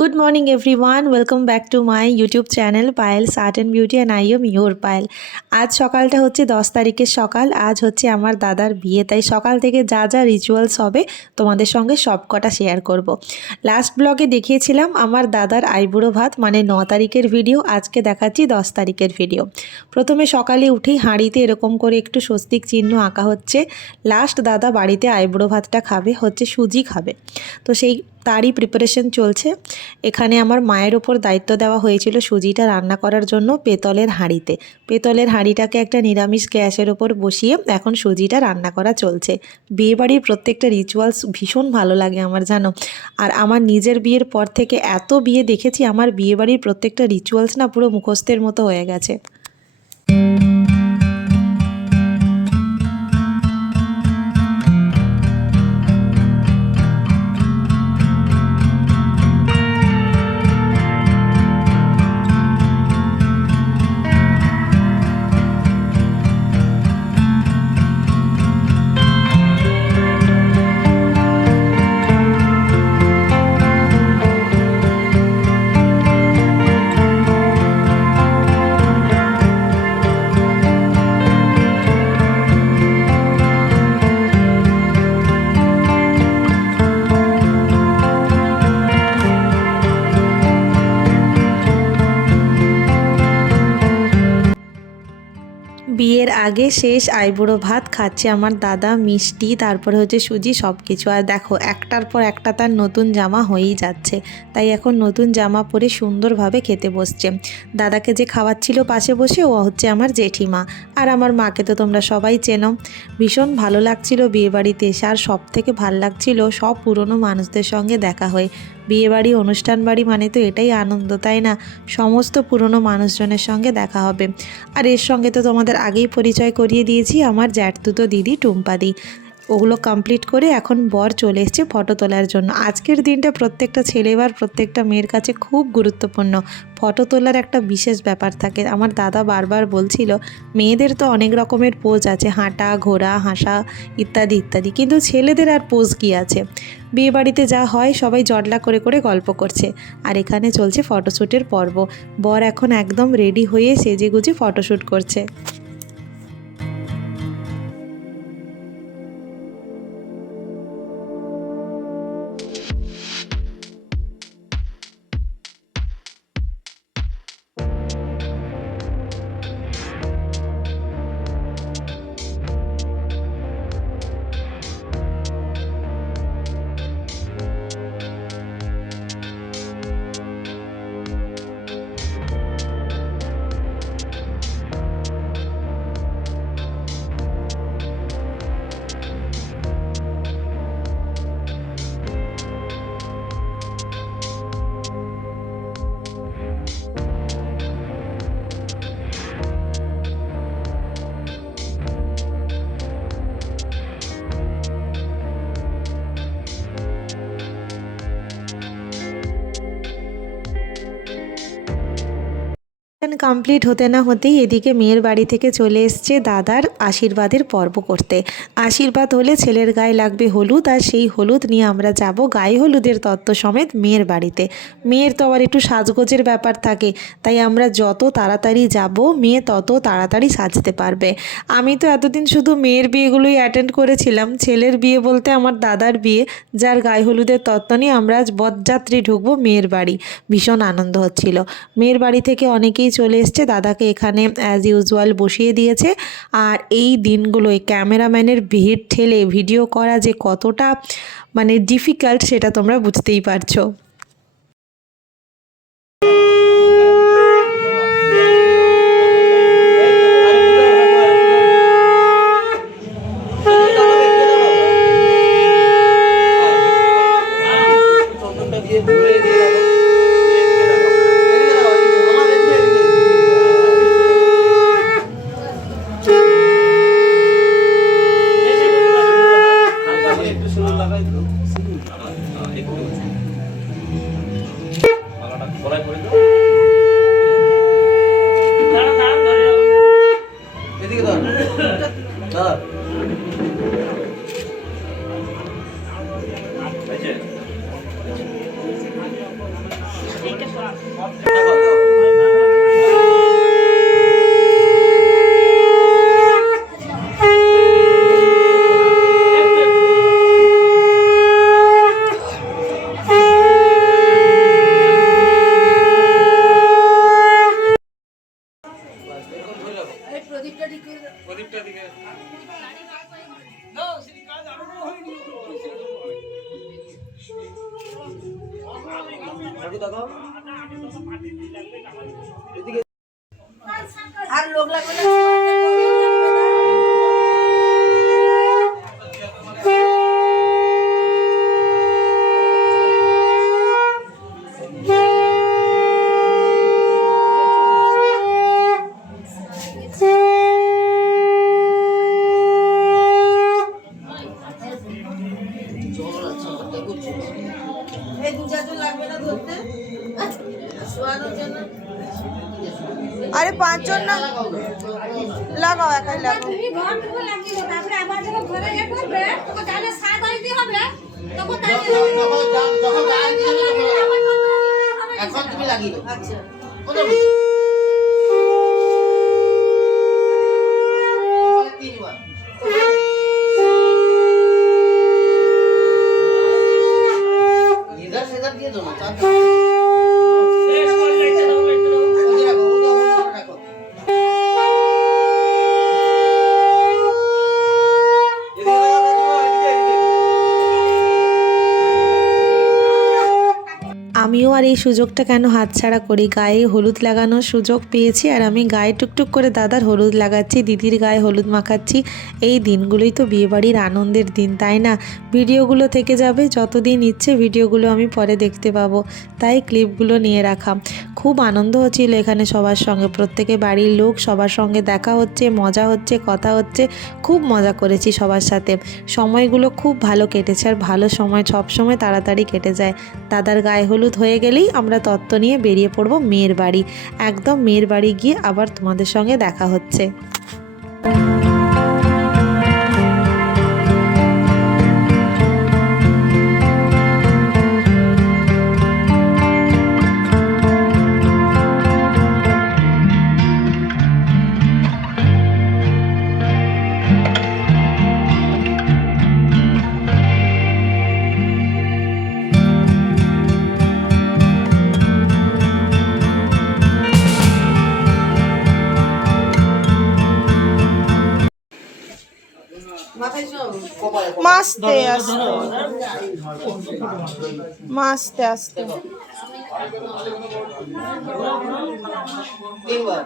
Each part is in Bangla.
Good morning everyone welcome back to my YouTube channel Payel art and beauty and I am your Payel আজ সকালটা হচ্ছে দশ তারিখের সকাল, আজ হচ্ছে আমার দাদার বিয়ে, তাই সকাল থেকে যা যা রিচুয়ালস হবে তোমাদের সঙ্গে সব কটা শেয়ার করব। লাস্ট ব্লগে দেখিয়েছিলাম আমার দাদার আইবুড়ো ভাত মানে ন তারিখের ভিডিও আজকে দেখাচ্ছি দশ তারিখের ভিডিও প্রথমে সকালে উঠেই হাঁড়িতে এরকম করে একটু স্বস্তিক চিহ্ন আঁকা হচ্ছে। লাস্ট দাদা বাড়িতে আইবুড়ো ভাতটা খাবে, হচ্ছে সুজি খাবে। তো সেই তারই প্রিপারেশন চলছে। এখানে আমার মায়ের ওপর দায়িত্ব দেওয়া হয়েছিল সুজিটা রান্না করার জন্য পেতলের হাঁড়িতে। পেতলের হাঁড়িটাকে একটা নিরামিষ গ্যাসের ওপর বসিয়ে এখন সুজিটা রান্না করা চলছে। বিয়েবাড়ির প্রত্যেকটা রিচুয়ালস ভীষণ ভালো লাগে আমার, জানো? আর আমার নিজের বিয়ের পর থেকে এত বিয়ে দেখেছি, আমার বিয়েবাড়ির প্রত্যেকটা রিচুয়ালস না পুরো মুখস্থের মতো হয়ে গেছে। আগে শেষ আইবুড়ো ভাত খাচ্ছে আমার দাদা, মিষ্টি, তারপরে হচ্ছে সুজি সব কিছু আর দেখো, একটার পর একটা তার নতুন জামা হয়েই যাচ্ছে। তাই এখন নতুন জামা পরে সুন্দরভাবে খেতে বসছে। দাদাকে যে খাওয়াচ্ছিল পাশে বসে ও হচ্ছে আমার জেঠিমা। আর আমার মাকে তো তোমরা সবাই চেনো। ভীষণ ভালো লাগছিল বিয়েবাড়িতে এসে। আর সব থেকে ভালো লাগছিল সব পুরনো মানুষদের সঙ্গে দেখা হয়ে। বিয়েবাড়ি অনুষ্ঠান বাড়ি মানে তো এটাই আনন্দ, তাই না? সমস্ত পুরনো মানুষজনের সঙ্গে দেখা হবে। আর এর সঙ্গে তো তোমাদের আগেই পরিচয় করিয়ে দিয়েছি আমার জ্যাঠতুতো দিদি টুম্পাদি। ওগুলো কমপ্লিট করে এখন বর চলে এসছে ফটো তোলার জন্য। আজকের দিনটা প্রত্যেকটা ছেলে বা প্রত্যেকটা মেয়ের কাছে খুব গুরুত্বপূর্ণ। ফটো তোলার একটা বিশেষ ব্যাপার থাকে। আমার দাদা বারবার বলছিল, মেয়েদের তো অনেক রকমের পোজ আছে, হাঁটা, ঘোরা, হাসা ইত্যাদি ইত্যাদি। কিন্তু ছেলেদের আর পোজ কী আছে? বিয়ে বাড়িতে যা হয়, সবাই জটলা করে করে গল্প করছে। আর এখানে চলছে ফটোশ্যুটের পর্ব। বর এখন একদম রেডি হয়ে সেজে গুজে ফটোশ্যুট করছে। কমপ্লিট হতে না হতেই এদিকে মেয়ের বাড়ি থেকে চলে এসছে দাদার আশীর্বাদের পর্ব করতে। আশীর্বাদ হলে ছেলের গায়ে লাগবে হলুদ আর সেই হলুদ নিয়ে আমরা যাব গায়ে হলুদের তত্ত্ব সমেত মেয়ের বাড়িতে। মেয়ের তো আবার একটু সাজগোজের ব্যাপার থাকে, তাই আমরা যত তাড়াতাড়ি যাব, মেয়ে তত তাড়াতাড়ি সাজতে পারবে। আমি তো এতদিন শুধু মেয়ের বিয়েগুলোই অ্যাটেন্ড করেছিলাম, ছেলের বিয়ে বলতে আমার দাদার বিয়ে, যার গায়ে হলুদের তত্ত্ব নিয়ে আমরা আজ বরযাত্রী ঢুকবো মেয়ের বাড়ি। ভীষণ আনন্দ হচ্ছিল। মেয়ের বাড়ি থেকে অনেকেই চলে এসছে। দাদাকে এখানে অ্যাজ ইউজুয়াল বসিয়ে দিয়েছে। আর এই দিনগুলোয় ক্যামেরাম্যানের ভিড় ঠেলে ভিডিও করা যে কতটা মানে ডিফিকাল্ট সেটা তোমরা বুঝতেই পারছ। আর লোক লাগবে না। আরে পাঁচজন না লাগাও একাই লাগাও তুমি লাগিয়ে দাও আমিও আর এই সুযোগটা কেন হাতছাড়া করি? গায়ে হলুদ লাগানোর সুযোগ পেয়েছি আর আমি গায়ে টুকটুক করে দাদার হলুদ লাগাচ্ছি, দিদির গায়ে হলুদ মাখাচ্ছি। এই দিনগুলোই তো বিয়েবাড়ির আনন্দের দিন, তাই না? ভিডিওগুলো থেকে যাবে, যতদিন ইচ্ছে ভিডিওগুলো আমি পরে দেখতে পাবো। তাই ক্লিপগুলো নিয়ে রাখা। খুব আনন্দ হচ্ছিল এখানে সবার সঙ্গে। প্রত্যেকে বাড়ির লোক, সবার সঙ্গে দেখা হচ্ছে, মজা হচ্ছে, কথা হচ্ছে। খুব মজা করেছি সবার সাথে। সময়গুলো খুব ভালো কেটেছে আর ভালো সময় সব সময় তাড়াতাড়ি কেটে যায়। দাদার গায়ে হলুদ হয়ে গেলেই আমরা তত্ত্ব নিয়ে বেরিয়ে পড়ব মেয়ের বাড়ি। একদম মেয়ের বাড়ি গিয়ে আবার তোমাদের সঙ্গে দেখা হচ্ছে। মাসতে আসতে। মাসতে আসতে তিনবার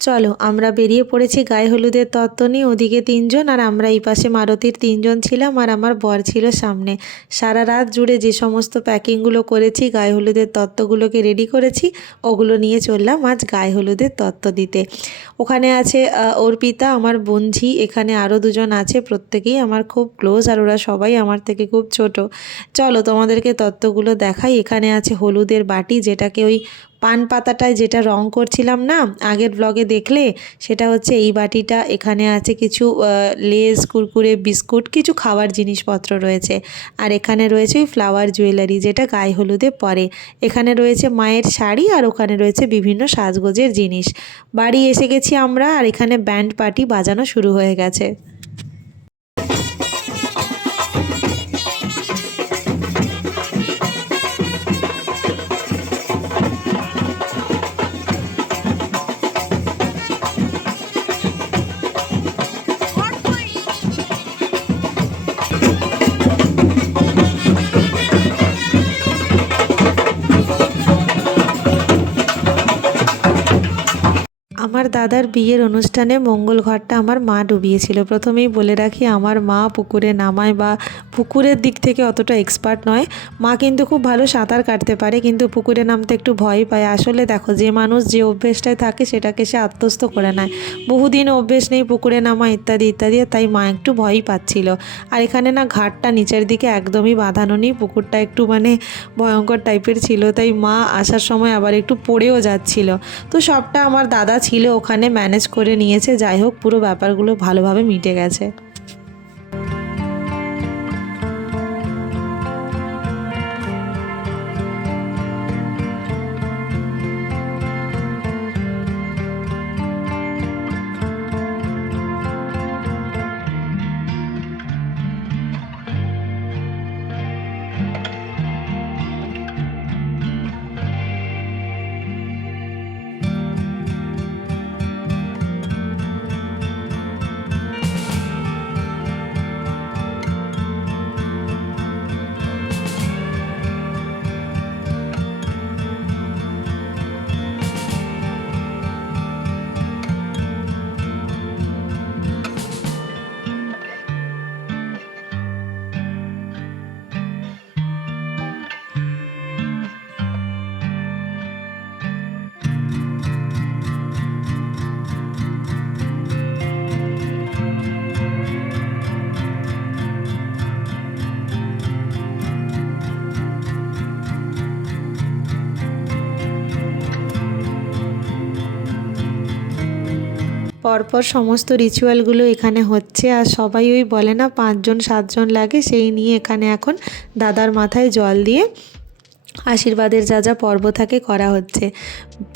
চলো, আমরা বেরিয়ে পড়েছি গায়ে হলুদের তত্ত্ব নিয়ে, ওদিকে তিনজন আর আমরা এই পাশে মারুতির তিনজন ছিলাম আর আমার বর ছিল সামনে। সারা রাত জুড়ে যে সমস্ত প্যাকিংগুলো করেছি, গায়ে হলুদের তত্ত্বগুলোকে রেডি করেছি, ওগুলো নিয়ে চললাম আজ গায়ে হলুদের তত্ত্ব দিতে। ওখানে আছে অর্পিতা আমার বঞ্ঝি এখানে আরও দুজন আছে, প্রত্যেকেই আমার খুব ক্লোজ আর ওরা সবাই আমার থেকে খুব ছোট। চলো তোমাদেরকে তত্ত্বগুলো দেখাই। এখানে আছে হলুদের বাটি, যেটাকে ওই পান পাতাটায় যেটা রং করছিলাম না, আগের ব্লগে দেখলে সেটা হচ্ছে এই বাটিটা, এখানে আছে কিছু লেস, কুরকুরে, বিস্কুট, কিছু খাওয়ার জিনিসপত্র রয়েছে। আর এখানে রয়েছে ওই ফ্লাওয়ার জুয়েলারি যেটা গায়ে হলুদে পরে। এখানে রয়েছে মায়ের শাড়ি আর ওখানে রয়েছে বিভিন্ন সাজগোজের জিনিস। বাড়ি এসে গেছি আমরা আর এখানে ব্যান্ড পার্টি বাজানো শুরু হয়ে গেছে। দাদার বিয়ের অনুষ্ঠানে মঙ্গল ঘরটা আমার মা ডুবিয়েছিল। প্রথমেই বলে রাখি, আমার মা পুকুরে নামায় বা পুকুরের দিক থেকে অতটা এক্সপার্ট নয়। মা কিন্তু খুব ভালো সাঁতার কাটতে পারে, কিন্তু পুকুরে নামতে একটু ভয় পায়। আসলে দেখো, যে মানুষ যে অভ্যেসটায় থাকে সেটাকে সে আত্মস্থ করে নেয়। বহুদিন অভ্যেস নেই পুকুরে নামা, ইত্যাদি ইত্যাদি, তাই মা একটু ভয়ই পাচ্ছিল। আর এখানে না ঘাটটা নিচের দিকে একদমই বাঁধানো নেই, পুকুরটা একটু মানে ভয়ঙ্কর টাইপের ছিল, তাই মা আসার সময় আবার একটু পড়েও যাচ্ছিল। তো সবটা আমার দাদা ছিল ওখানে ম্যানেজ করে নিয়েছে। যাই হোক পুরো ব্যাপারগুলো ভালোভাবে মিটে গেছে। পরপর সমস্ত রিচুয়ালগুলো এখানে হচ্ছে আর সবাই ওই বলে না পাঁচজন সাতজন লাগে সেই নিয়ে এখানে এখন দাদার মাথায় জল দিয়ে আশীর্বাদের যা যা পর্ব থাকে করা হচ্ছে।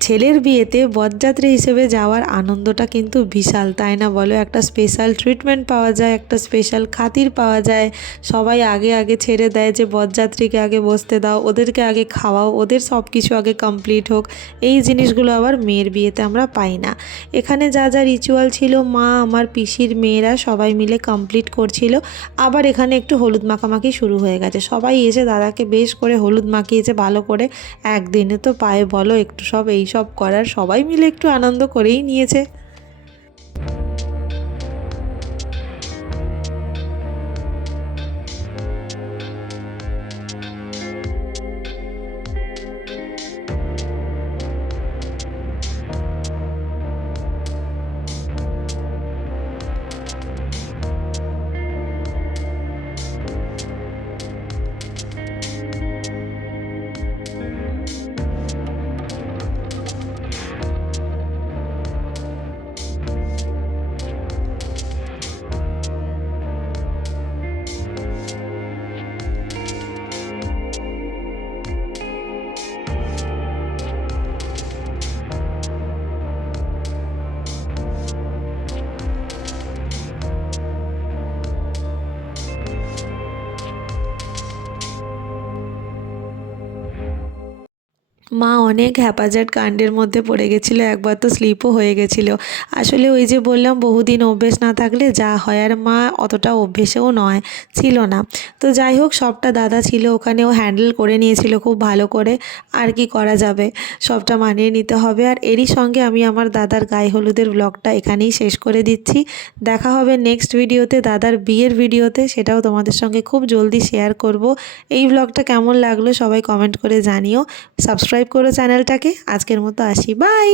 ছেলের বিয়েতে বরযাত্রী হিসেবে যাওয়ার আনন্দটা কিন্তু বিশাল, তাই না বলো? একটা স্পেশাল ট্রিটমেন্ট পাওয়া যায়, একটা স্পেশাল খাতির পাওয়া যায়। সবাই আগে আগে ছেড়ে দেয় যে বরযাত্রীকে আগে বসতে দাও, ওদেরকে আগে খাওয়াও, ওদের সব কিছু আগে কমপ্লিট হোক। এই জিনিসগুলো আবার মেয়ের বিয়েতে আমরা পাই না। এখানে যা যা রিচুয়াল ছিল, মা, আমার পিসির মেয়েরা সবাই মিলে কমপ্লিট করছিল। আবার এখানে একটু হলুদ মাখামাখি শুরু হয়ে গেছে। সবাই এসে দাদাকে বেশ করে হলুদ মাখিয়েছে ভালো করে। একদিনে তো পায়ে বলো, একটু সব, এই সব করার সবাই মিলে একটু আনন্দ করেই নিয়েছে। মা অনেক হ্যাপাজার্ড কাণ্ডের মধ্যে পড়ে গেছিল, একবার তো স্লিপও হয়ে গেছিল। আসলে ওই যে বললাম, বহুদিন অভ্যেস না থাকলে যা হয়, আর মা অতটা অভ্যেসেও নয়, ছিল না। তো যাই হোক, সবটা দাদা ছিল ওখানেও হ্যান্ডেল করে নিয়েছিল খুব ভালো করে, আর কি করা যাবে? সবটা মানিয়ে নিতে হবে। আর এরই সঙ্গে আমি আমার দাদার গায়ে হলুদের ব্লগটা এখানেই শেষ করে দিচ্ছি। দেখা হবে নেক্সট ভিডিওতে দাদার বিয়ের ভিডিওতে সেটাও তোমাদের সঙ্গে খুব জলদি শেয়ার করব। এই ব্লগটা কেমন লাগল সবাই কমেন্ট করে জানিও। সাবস্ক্রাইব করো চ্যানেলটাকে। আজকের মতো আসি। বাই